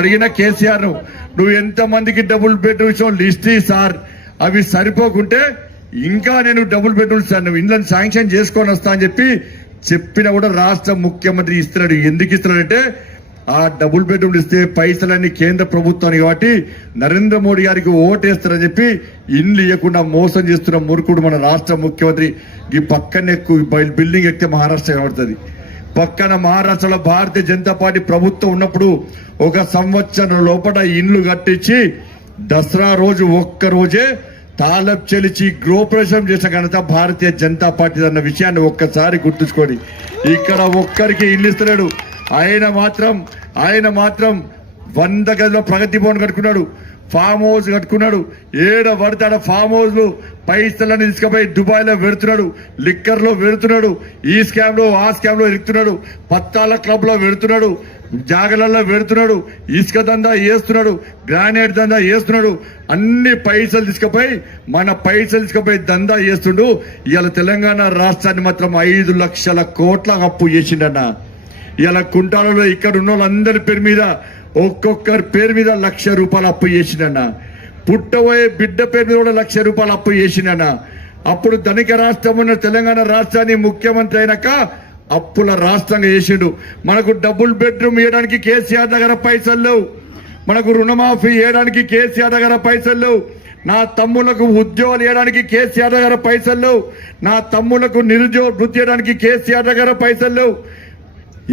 అడిగిన కేసీఆర్ నువ్వు ఎంత మందికి డబుల్ బెడ్రూమ్ లిస్ట్ సార్, అవి సరిపోకుంటే ఇంకా నేను డబుల్ బెడ్రూమ్ సార్ నువ్వు ఇండ్లను శాంక్షన్ చేసుకొని వస్తా అని చెప్పినా కూడా రాష్ట్ర ముఖ్యమంత్రి ఇస్తున్నాడు. ఎందుకు ఇస్తున్నాడంటే ఆ డబుల్ బెడ్రూమ్ ఇస్తే పైసలన్నీ కేంద్ర ప్రభుత్వానికి కాబట్టి నరేంద్ర మోడీ గారికి ఓటేస్తారని చెప్పి ఇండ్లు ఇవ్వకుండా మోసం చేస్తున్న మురుకుడు మన రాష్ట్ర ముఖ్యమంత్రి. ఈ పక్కనే బిల్డింగ్ ఎక్కితే మహారాష్ట్ర కనబడుతుంది. పక్కన మహారాష్ట్రలో భారతీయ జనతా పార్టీ ప్రభుత్వం ఉన్నప్పుడు 1 సంవత్సరం లోపల ఇండ్లు కట్టించి దసరా రోజు ఒక్క రోజే తాళం చెలిచి గృహప్రవేశం చేసిన ఘనత భారతీయ జనతా పార్టీ అన్న విషయాన్ని ఒక్కసారి గుర్తుంచుకోండి. ఇక్కడ ఒక్కరికి ఇల్లు ఇస్తున్నాడు. ఆయన మాత్రం 100 గదిలో ప్రగతి భవన్ కట్టుకున్నాడు, ఫామ్ హౌస్ కట్టుకున్నాడు. ఏడ పడతాడ ఫామ్ హౌస్లు పైసలని తీసుకుపోయి దుబాయ్ లో పెడుతున్నాడు, లిక్కర్ లో పెడుతున్నాడు, ఈ స్కామ్ లో ఆ స్కామ్ లో ఎడుతున్నాడు, పత్తాల క్లబ్ లో పెడుతున్నాడు, జాగలలో పెడుతున్నాడు, ఇసుక దందా వేస్తున్నాడు, గ్రానైట్ దందా వేస్తున్నాడు. అన్ని పైసలు తీసుకుపోయి దందా చేస్తుండు. ఇవాళ తెలంగాణ రాష్ట్రాన్ని మాత్రం 5 లక్షల కోట్ల అప్పు చేసిండన్న. ఇలా కుంటాలలో ఇక్కడ ఉన్న వాళ్ళందరి పేరు మీద ఒక్కొక్కరి పేరు మీద ₹1,00,000 అప్పు చేసిండన్న. పుట్టబోయే బిడ్డ పేరు మీద కూడా ₹1,00,000 అప్పు చేసిండన్న. అప్పుడు ధనిక రాష్ట్రం ఉన్న తెలంగాణ రాష్ట్రాన్ని ముఖ్యమంత్రి అయినాక అప్పుల రాష్ట్రంగా చేసిండు. మనకు డబుల్ బెడ్రూమ్ ఇవ్వడానికి కేసీఆర్ దగ్గర పైసలు లేవు, మనకు రుణమాఫీ చేయడానికి కేసీఆర్ దగ్గర పైసలు లేవు, నా తమ్ములకు ఉద్యోగాలు ఇవ్వడానికి కేసీఆర్ దగ్గర పైసలు లేవు, నా తమ్ములకు నిరుద్యోగ వృత్తి చేయడానికి కేసీఆర్ దగ్గర పైసలు లేవు,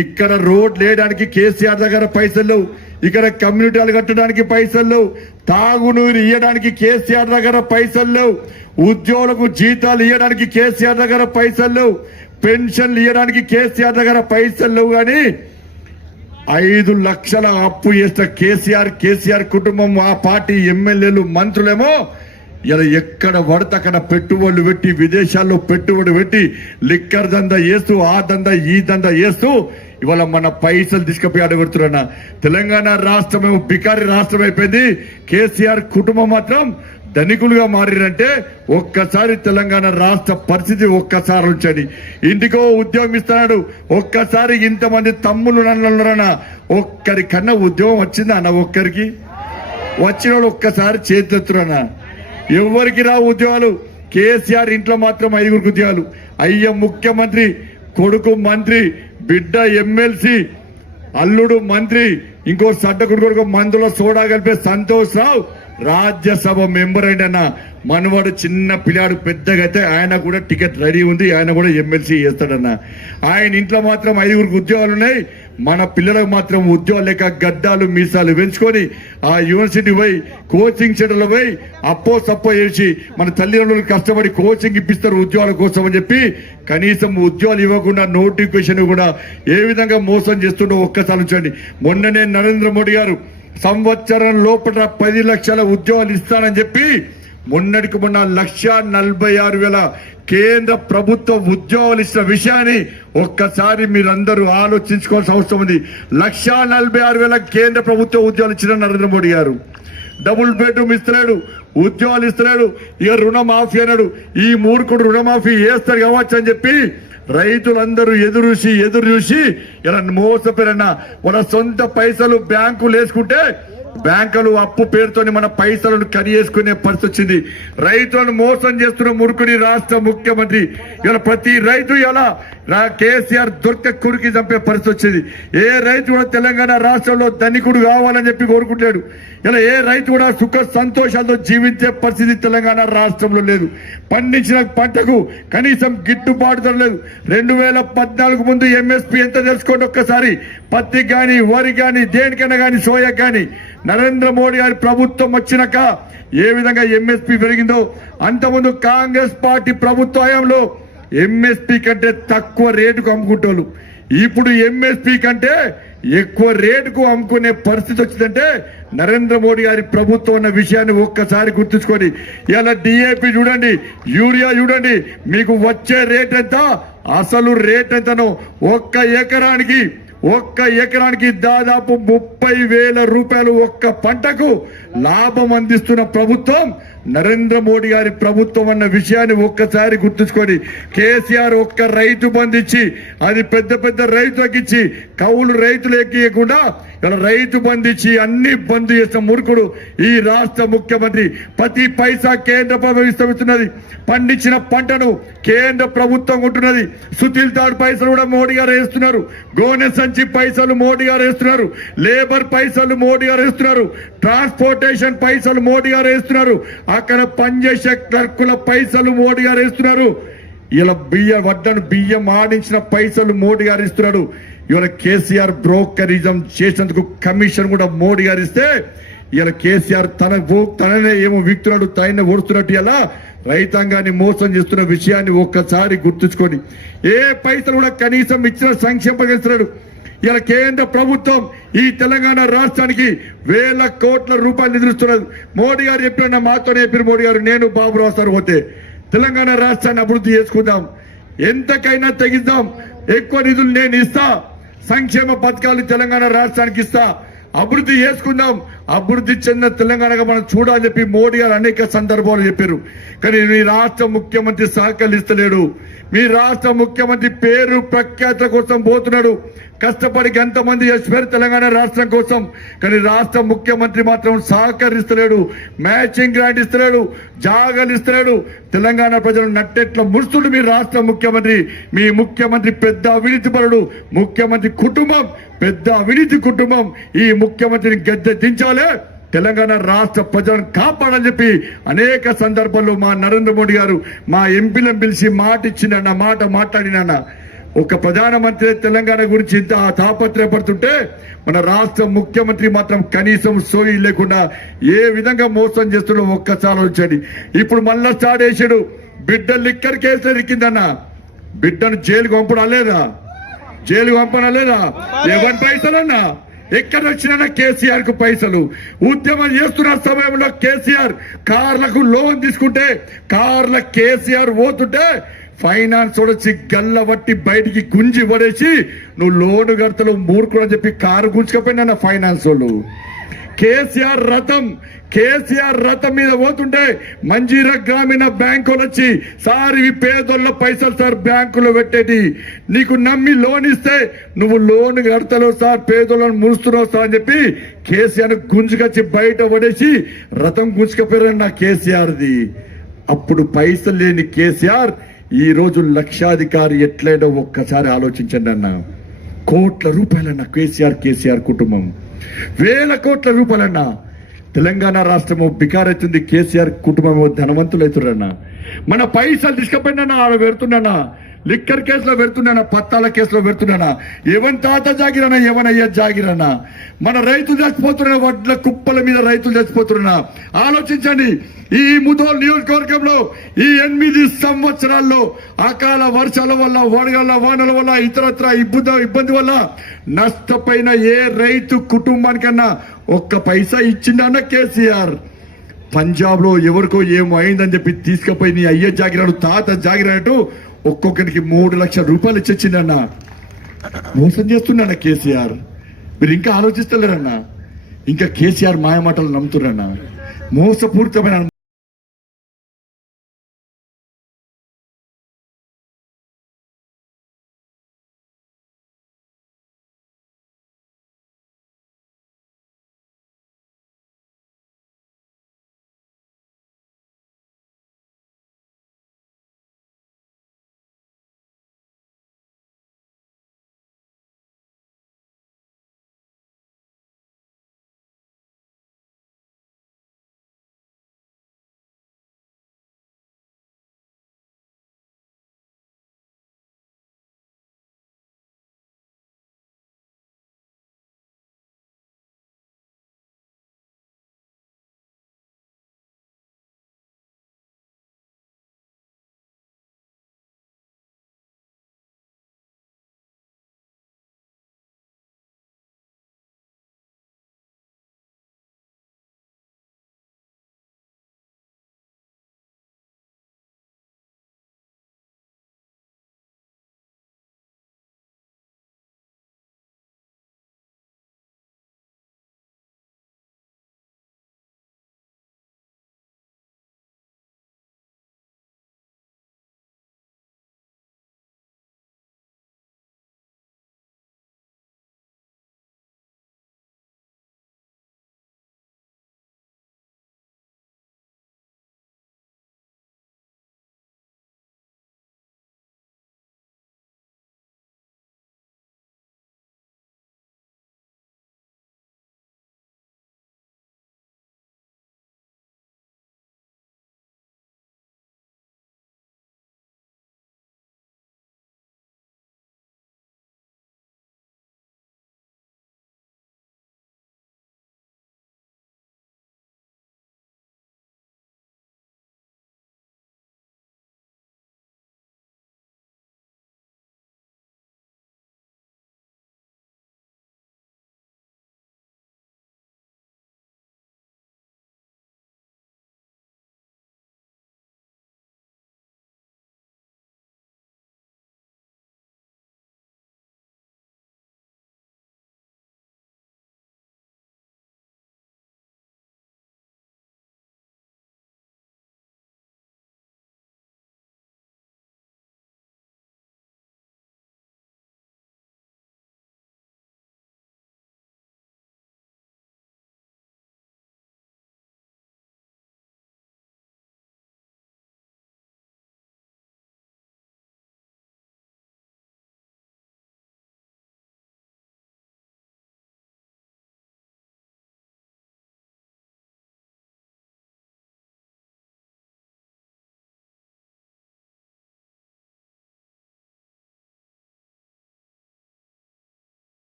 ఇక్కడ రోడ్లు వేయడానికి కేసీఆర్ దగ్గర పైసలు లేవు, ఇక్కడ కమ్యూనిటీలు కట్టడానికి పైసలు లేవు, తాగునీరు ఇవ్వడానికి కేసీఆర్ దగ్గర పైసలు లేవు, ఉద్యోగులకు జీతాలు ఇవ్వడానికి కేసీఆర్ దగ్గర పైసలు లేవు, పెన్షన్లు ఇవ్వడానికి కేసీఆర్ దగ్గర పైసలు లేవు. కానీ 5 లక్షల అప్పు చేసిన కేసీఆర్ కుటుంబం, ఆ పార్టీ ఎమ్మెల్యేలు మంత్రులేమో ఇలా ఎక్కడ పడితే అక్కడ పెట్టుబడులు పెట్టి విదేశాల్లో పెట్టుబడి పెట్టి లిక్కర్ దందా చేస్తూ ఆ దందా ఈ దందా చేస్తూ ఇవాళ మన పైసలు తీసుకుపోయి అడగడుతున్నా. తెలంగాణ రాష్ట్రమేమో బికారి రాష్ట్రం అయిపోయింది, కేసీఆర్ కుటుంబం మాత్రం ధనికులుగా మారిరంటే ఒక్కసారి తెలంగాణ రాష్ట్ర పరిస్థితి ఒక్కసారి ఉంచండి. ఇంటికో ఉద్యోగం ఇస్తున్నాడు, ఒక్కసారి ఇంతమంది తమ్ముళ్ళు నన్నున్నారన్న ఒక్కరికన్నా ఉద్యోగం వచ్చిందా అన్న? ఒక్కరికి వచ్చిన వాళ్ళు ఒక్కసారి చేతున్నా. ఎవరికి రా ఉద్యోగాలు? కేసీఆర్ ఇంట్లో మాత్రం 5 ఉద్యోగాలు. అయ్య ముఖ్యమంత్రి, కొడుకు మంత్రి, బిడ్డ ఎమ్మెల్సీ, అల్లుడు మంత్రి, ఇంకో సడ్డకుడు మందులో సోడా కలిపే సంతోష్ రావు రాజ్యసభ మెంబర్ అయిన మనవాడు చిన్న పిల్లాడు, పెద్దగా అయితే ఆయన కూడా టికెట్ రెడీ ఉంది, ఆయన కూడా ఎమ్మెల్సీ చేస్తాడన్న. ఆయన ఇంట్లో మాత్రం 5 ఉద్యోగాలు ఉన్నాయి. మన పిల్లలకు మాత్రం ఉద్యోగాలు లేక గడ్డాలు మీసాలు పెంచుకొని ఆ యూనివర్సిటీ పోయి కోచింగ్ సెంటర్లో పోయి అప్పో సప్పో చేసి మన తల్లిదండ్రులు కష్టపడి కోచింగ్ ఇప్పిస్తారు ఉద్యోగాల కోసం అని చెప్పి కనీసం ఉద్యోగాలు ఇవ్వకుండా నోటిఫికేషన్ కూడా ఏ విధంగా మోసం చేస్తుండో ఒక్కసారి ఉంచండి. మొన్ననే నరేంద్ర మోడీ గారు సంవత్సరం లోపల 10 లక్షల ఉద్యోగాలు ఇస్తానని చెప్పి మొన్నటికి మొన్న 1,46,000 కేంద్ర ప్రభుత్వ ఉద్యోగాలు ఇచ్చిన విషయాన్ని ఒక్కసారి మీరందరూ ఆలోచించుకోవాల్సిన అవసరం ఉంది. 1,46,000 కేంద్ర ప్రభుత్వ ఉద్యోగాలు ఇచ్చిన నరేంద్ర మోడీ గారు డబుల్ బెడ్రూమ్ ఇస్తున్నాడు, ఉద్యోగాలు ఇస్తున్నాడు, ఇక రుణమాఫీ అన్నాడు. ఈ మూర్ఖుడు రుణమాఫీ చేస్తాడు కావచ్చు అని చెప్పి రైతులందరూ ఎదురు చూసి ఇలా మోసపోయారన్న. వాళ్ళ సొంత పైసలు బ్యాంకులు వేసుకుంటే బ్యాంకులు అప్పు పేరుతోని మన పైసలను కరియేసుకునే పరిస్థితి వచ్చింది. రైతులను మోసం చేస్తున్న మురుకుడి రాష్ట్ర ముఖ్యమంత్రి. ఇలా ప్రతి రైతు ఇలా కేసీఆర్ కురికి చంపే పరిస్థితి వచ్చింది. ఏ రైతు కూడా తెలంగాణ రాష్ట్రంలో ధనికుడు కావాలని చెప్పి కోరుకుంటాడు. ఇలా ఏ రైతు కూడా సుఖ సంతోషాలతో జీవించే పరిస్థితి తెలంగాణ రాష్ట్రంలో లేదు. పండించిన పంటకు కనీసం గిట్టుబాటు ధర లేదు. 2014 ముందు ఎంఎస్పీ ఎంత తెలుసుకోండి ఒక్కసారి. పత్తి కానీ, వరి కానీ, దేనికైనా కానీ, సోయా కానీ నరేంద్ర మోడీ గారి ప్రభుత్వం వచ్చినాక ఏ విధంగా ఎంఎస్పీ పెరిగిందో అంతకుముందు కాంగ్రెస్ పార్టీ ప్రభుత్వ హయాంలో ఎంఎస్పీ కంటే తక్కువ రేటుకు అమ్ముకుంటోళ్ళు ఇప్పుడు ఎంఎస్పీ కంటే ఎక్కువ రేటుకు అమ్ముకునే పరిస్థితి వచ్చిందంటే నరేంద్ర మోడీ గారి ప్రభుత్వం అన్న విషయాన్ని ఒక్కసారి గుర్తుంచుకోండి. ఇలా డిఏపి చూడండి, యూరియా చూడండి, మీకు వచ్చే రేట్ ఎంత, అసలు రేట్ ఎంతనో ఒక్క ఎకరానికి దాదాపు 30,000 రూపాయలు ఒక్క పంటకు లాభం అందిస్తున్న ప్రభుత్వం నరేంద్ర మోడీ గారి ప్రభుత్వం అన్న విషయాన్ని ఒక్కసారి గుర్తుంచుకోండి. కేసీఆర్ ఒక్క రైతు బంధించి అది పెద్ద రైతులకు ఇచ్చి కౌలు రైతులు ఎక్కియకుండా ఇలా రైతు బంధు ఇచ్చి అన్ని బంద్ చేసిన మురుకుడు ఈ రాష్ట్ర ముఖ్యమంత్రి. ప్రతి పైసా కేంద్ర ప్రభుత్వం ఇస్తున్నది. పండించిన పంటను కేంద్ర ప్రభుత్వం ఉంటున్నది. సుతిల్ తాడు పైసలు కూడా మోడీ గారు వేస్తున్నారు. గోనె సంచి పైసలు మోడీ గారు వేస్తున్నారు. లేబర్ పైసలు మోడీ గారు వేస్తున్నారు. ట్రాన్స్పోర్టేషన్ పైసలు మోడీ గారు వేస్తున్నారు. అక్కడ పనిచేసే క్లర్కుల పైసలు మోడీ గారు వేస్తున్నారు. ఇలా వడ్డను బియ్యం ఆడించిన పైసలు మోడీ గారు ఇస్తున్నాడు. ఇవాళ కేసీఆర్ బ్రోకరిజం చేసినందుకు కమిషన్ కూడా మోడీ గారు ఇస్తే ఇలా కేసీఆర్ తననే ఏమో విక్తున్నాడు, తననే ఓడుస్తున్నట్టు ఇలా రైతాంగాన్ని మోసం చేస్తున్న విషయాన్ని ఒక్కసారి గుర్తుంచుకొని ఏ పైసలు కూడా కనీసం ఇచ్చిన సంక్షేమ పథకాలు ఇలా కేంద్ర ప్రభుత్వం ఈ తెలంగాణ రాష్ట్రానికి వేల కోట్ల రూపాయలు నిధులుస్తున్నది. మోడీ గారు చెప్పిన మాతోనే చెప్పారు మోడీ గారు, నేను బాబురావు సార్ పోతే తెలంగాణ రాష్ట్రాన్ని అభివృద్ధి చేసుకుందాం, ఎంతకైనా తెగిద్దాం, ఎక్కువ నిధులు నేను ఇస్తా, సంక్షేమ పథకాలు తెలంగాణ రాష్ట్రానికి ఇస్తా, అభివృద్ధి చేసుకుందాం, అభివృద్ధి చెందిన తెలంగాణగా మనం చూడాలని చెప్పి మోడీ గారు అనేక సందర్భాలు చెప్పారు. కానీ మీ రాష్ట్ర ముఖ్యమంత్రి సహకరిస్తలేడు. మీ రాష్ట్ర ముఖ్యమంత్రి పేరు ప్రఖ్యాతుల కోసం పోతున్నాడు. కష్టపడి ఎంతమంది చేసిపోయారు తెలంగాణ రాష్ట్రం కోసం. కానీ రాష్ట్ర ముఖ్యమంత్రి మాత్రం సహకరిస్తలేడు. మ్యాచింగ్ గ్రాంట్ ఇస్తలేడు, జాగాలు ఇస్తలేడు. తెలంగాణ ప్రజలు నట్టెట్ల ముడుస్తుడు మీ రాష్ట్ర ముఖ్యమంత్రి. మీ ముఖ్యమంత్రి పెద్ద అవినీతి పరుడు. ముఖ్యమంత్రి కుటుంబం పెద్ద అవినీతి కుటుంబం. ఈ ముఖ్యమంత్రిని గద్దె దించాలి, తెలంగాణ రాష్ట్ర ప్రజలను కాపాడని చెప్పి అనేక సందర్భాల్లో మా నరేంద్ర మోడీ గారు మా ఎంపీలను పిలిచి మాట ఇచ్చిందన్న, మాట మాట్లాడినన్న. ఒక ప్రధానమంత్రి తెలంగాణ గురించి ఇంత తాపత్రయపడుతుంటే మన రాష్ట్ర ముఖ్యమంత్రి మాత్రం కనీసం సోయి లేకుండా ఏ విధంగా మోసం చేస్తున్నాడో ఒక్కసారి వచ్చాడు. ఇప్పుడు మళ్ళా స్టార్ట్ చేశాడు. బిడ్డ లిక్కర్ కేసులో ఇరికిందన్న, బిడ్డను జైలుకు పంపడం లేదా? జైలుకు పంపడం లేదా? ఎవరి పైసలన్నా ఎక్కడ వచ్చినా కేసీఆర్ కు పైసలు. ఉద్యమం చేస్తున్న సమయంలో కేసీఆర్ కార్లకు లోన్ తీసుకుంటే కార్ల కేసీఆర్ పోతుంటే ఫైనాన్స్ వచ్చి గల్లబట్టి బయటికి గుంజి పడేసి నువ్వు లోను కడతలు మూర్ఖుడు అని చెప్పి కారు గుంజుకపోయినా ఫైనాన్స్ వాళ్ళు. కేసీఆర్ రథం మీద పోతుంటే మంజీరా గ్రామీణ బ్యాంకులు వచ్చి సార్ ఇవి పేదోళ్ళ పైసలు సార్ బ్యాంకులో పెట్టేది, నీకు నమ్మి లోన్ ఇస్తే నువ్వు లోన్ కడతలేవు సార్, పేదోళ్ళని మురుస్తున్నావు సార్ అని చెప్పి కేసీఆర్ గుంజుకొచ్చి బయట పడేసి రథం గుంజుకపోయారన్న కేసీఆర్ది. అప్పుడు పైసలు లేని కేసీఆర్ ఈ రోజు లక్షాధికారి ఎట్లయినా ఒక్కసారి ఆలోచించండి అన్న. కోట్ల రూపాయలన్న కేసీఆర్ కుటుంబం, వేల కోట్ల రూపాయలన్నా. తెలంగాణ రాష్ట్రము బికారైతుంది, కేసీఆర్ కుటుంబం ధనవంతులు అవుతున్నారన్న. మన పైసలు తీసుకుపోయినా ఆడ పెడుతున్నానా, లిక్కర్ కేసులో పెడుతున్నానా, పత్తాల కేసులో పెడుతున్నానా, ఎవరి తాత జాగిరనా, ఎవనయ్యా జాగిరనా. మన రైతులు చచ్చిపోతున్నా, వడ్ల కుప్పల మీద రైతులు చచ్చిపోతున్నా. ఆలోచించండి. ఈ ముదోల్ నియోజకవర్గంలో ఈ 8 సంవత్సరాల్లో అకాల వర్షాల వల్ల, వడగళ్ల వానల వల్ల, ఇతరత్ర ఇబ్బంది వల్ల నష్టపోయిన ఏ రైతు కుటుంబానికన్నా ఒక్క పైసా ఇచ్చిందన్న కేసీఆర్? పంజాబ్ లో ఎవరికో ఏమో అయిందని చెప్పి తీసుకుపోయి నీ అయ్యే జాగిరాడు, తాత జాగిరాడు ఒక్కొక్కరికి 3 లక్షల రూపాయలు ఇచ్చొచ్చిందన్న. మోసం చేస్తున్నాడు కేసీఆర్. మీరు ఇంకా ఆలోచిస్తలేరన్నా, ఇంకా కేసీఆర్ మాయమాటలు నమ్ముతున్నారన్నా. మోసపూరితమైన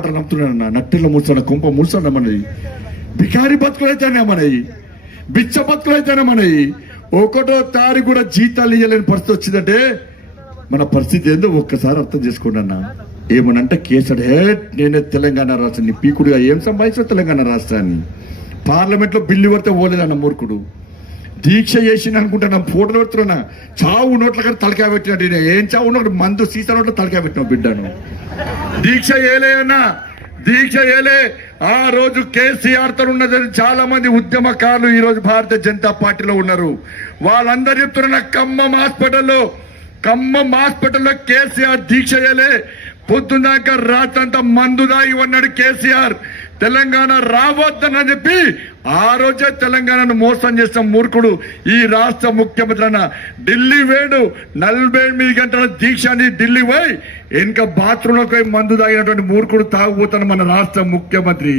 మాటలు నమ్ముతున్నానన్నా. నట్టెల్లో ముడుచున్న కుంప ముడుచున్న మనది బికారి బతుకులైతేనే మనవి, బిచ్చ బతుకులైతేనే మనవి. ఒకటో తారీఖు కూడా జీతాలు ఇవ్వలేని పరిస్థితి వచ్చిందంటే మన పరిస్థితి ఏందో ఒక్కసారి అర్థం చేసుకోండి అన్న. ఏమనంటే కేసీఆర్ హేట్ నేనే తెలంగాణ రాష్ట్రాన్ని పీకుడుగా ఏం సంపాదించిన తెలంగాణ రాష్ట్రాన్ని పార్లమెంట్ లో బిల్లు పడితే పోలేదన్న మూర్ఖుడు. దీక్ష చేసింది అనుకుంటా ఫోటోలు పెడుతున్నా. చావు నోట్ల కానీ తలకాయ పెట్టినట్టు ఏం చావు నోట్లు మందు సీసా నోట్లో తలకాయ పెట్టిన బిడ్డను. దీక్ష ఏలే అన్న, దీక్ష ఏలే. ఆ రోజు కేసీఆర్ తో ఉన్నదని చాలా మంది ఉద్యమకారులు ఈ రోజు భారతీయ జనతా పార్టీలో ఉన్నారు. వాళ్ళందరూ చెప్తున్న ఖమ్మం హాస్పిటల్లో కేసీఆర్ దీక్ష చేయలే. పొద్దున్నాక రాత్రంతా మందు దాగి ఉన్నాడు కేసీఆర్. తెలంగాణ రావద్దని చెప్పి ఆ రోజే తెలంగాణను మోసం చేసిన మూర్ఖుడు ఈ రాష్ట్ర ముఖ్యమంత్రి అన్న. ఢిల్లీ వేడు 48 గంటల దీక్ష అని ఢిల్లీ పోయి వెనుక బాత్రూంలోకి మందు తాగినటువంటి మూర్ఖుడు తాగుపోతాను మన రాష్ట్ర ముఖ్యమంత్రి.